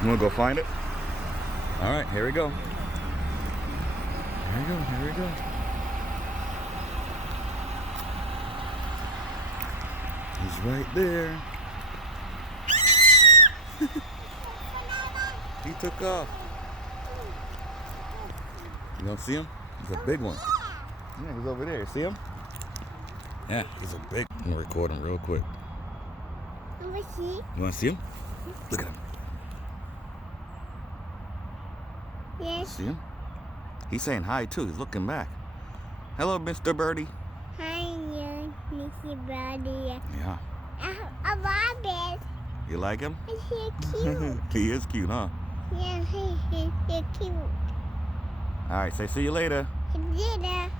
You wanna go find it? All right, here we go. Here we go, here we go. He's right there. He took off. You don't see him? He's a big one. Yeah, he's over there. See him? Yeah, he's a big. I'm gonna record him real quick. You wanna see him? Look at him. Yes. See him? He's saying hi too. He's looking back. Hello, Mr. Birdie. Hi, Mr. Birdie. Yeah. I love it. You like him? He's cute. He is cute, huh? Yeah, he's cute. All right, say see you later. Later.